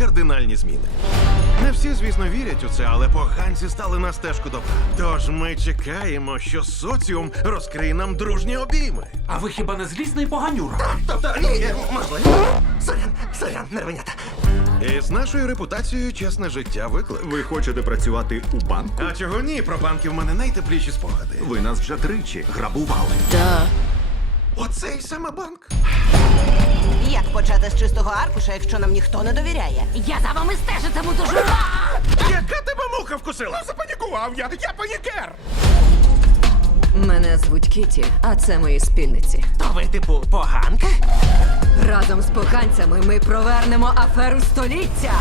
кардинальні зміни. Не всі, звісно, вірять у це, але поганці стали на стежку добра. Тож ми чекаємо, що соціум розкриє нам дружні обійми. А ви хіба не злісний поганюра? Тобто, ні, можливо. Сорян, сорян, нервенята. І з нашою репутацією чесне життя виклик. Ви хочете працювати у банку? А чого ні? Про банки в мене найтепліші спогади. Ви нас вже тричі грабували. Оцей саме банк. Як почати з чистого аркуша, якщо нам ніхто не довіряє? Я за вами стежитиму дуже. Яка тебе муха вкусила? Запанікував я, я панікер. Мене звуть Кіті, а це мої спільниці. То ви, типу, поганка? Разом з поганцями ми провернемо аферу століття.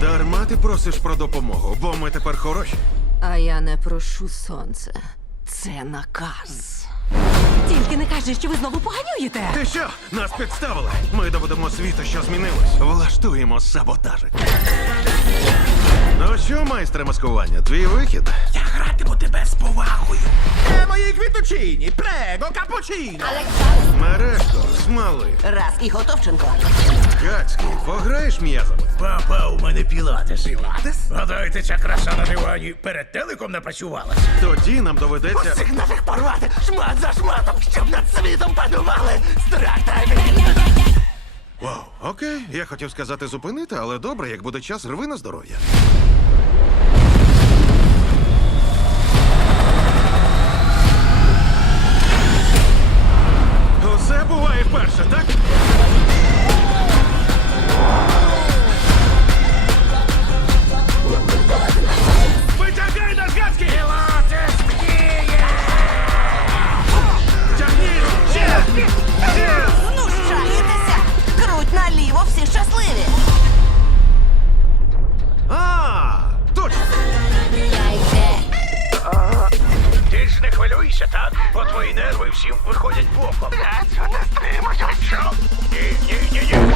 Дарма ти просиш про допомогу, бо ми тепер хороші. А я не прошу сонце. Це наказ. Кажи, що ви знову поганюєте. Ти що? Нас підставили. Ми доведемо світу, що змінилось. Влаштуємо саботажик. Ну що, майстре маскування, твій вихід? Я гратиму тебе з повагою. Е, мої квіточині, прего, капучино. Мережко, смали. Раз і Готовченко. Гацький, пограєш м'язами? Папа, у мене пілатес. Пілатес? Гадаєте, ця краса на дивані перед телеком напрацювалась? Тоді нам доведеться. Цих наших порвати шмат за шматом, щоб над світом панували страх та Вау, окей, я хотів сказати зупинити, але добре, як буде час, рви на здоров'я. Усе буває вперше, так? Не так? Бо твої нерви всім виходять боком. Я цього не стримаю. Що? Ні, ні, ні, ні.